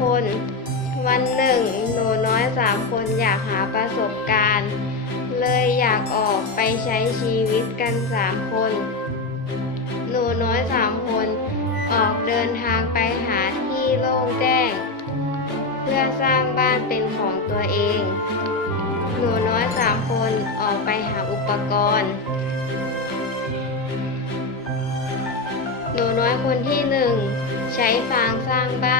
คน วันหนึ่งหนูน้อยสามคนอยากหาประสบการณ์ เลยอยากออกไปใช้ชีวิตกันสามคน หนูน้อยสามคนออกเดินทางไปหาที่โล่งแจ้ง เพื่อสร้างบ้านเป็นของตัวเอง หนูน้อยสามคนออกไปหาอุปกรณ์หนูน้อยคนที่หนึ่งใช้ฟางสร้างบ้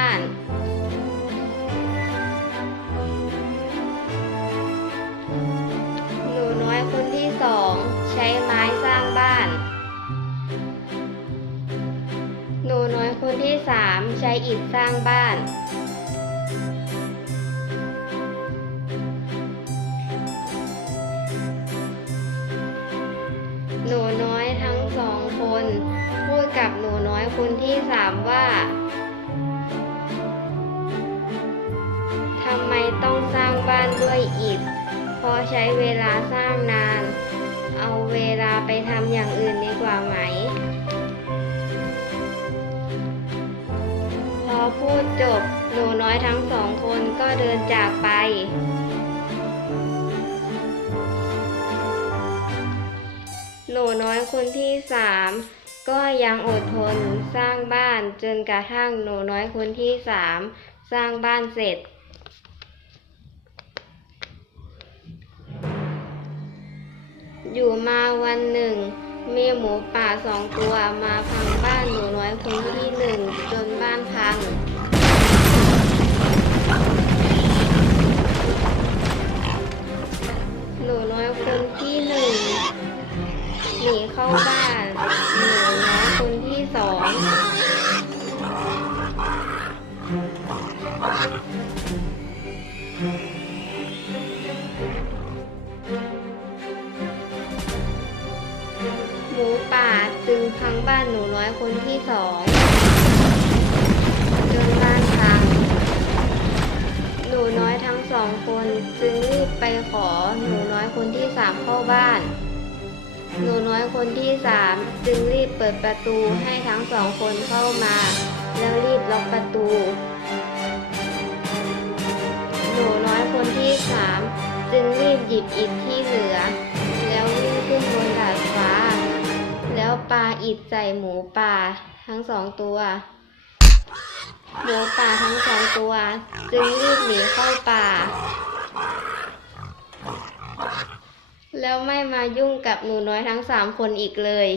าน 3. ใช้อิฐสร้างบ้าน หนูน้อยทั้งสองคน พูดกับหนูน้อยคนที่สามว่าทำไมต้องสร้างบ้านด้วยอิฐเพราะใช้เวลาสร้างนาน เอาเวลาไปทำอย่างอื่นดีกว่าไหม พูดจบ หนูน้อยทั้งสองคนก็เดินจากไป หนูน้อยคนที่สามก็ยังอดทนสร้างบ้านจนกระทั่งหนูน้อยคนที่สามสร้างบ้านเสร็จ อยู่มาวันหนึ่ง มีหมูป่าสองตัวมาพังบ้านหนูน้อยคนที่หนึ่งจนบ้านพัง หนูน้อยคนที่หนึ่งหนีเข้าบ้านหนูน้อยคนที่สอง มูป่าจึงพังบ้านหนูน้อยคนที่สองจนบ้านพัง หนูน้อยทั้งสองคนจึงรีบไปขอหนูน้อยคนที่สามเข้าบ้าน หนูน้อยคนที่สามจึงรีบเปิดประตูให้ทั้งสองคนเข้ามา แล้วรีบล็อกประตู หนูน้อยคนที่สามจึงรีบหยิบอิฐที่เหลือ แล้ววิ่งขึ้น อิดใส่หมูป่าทั้งสองตัว หมูป่าทั้งสองตัว จึงรีบหนีเข้าป่า แล้วไม่มายุ่งกับหนูน้อยทั้งสามคนอีกเลย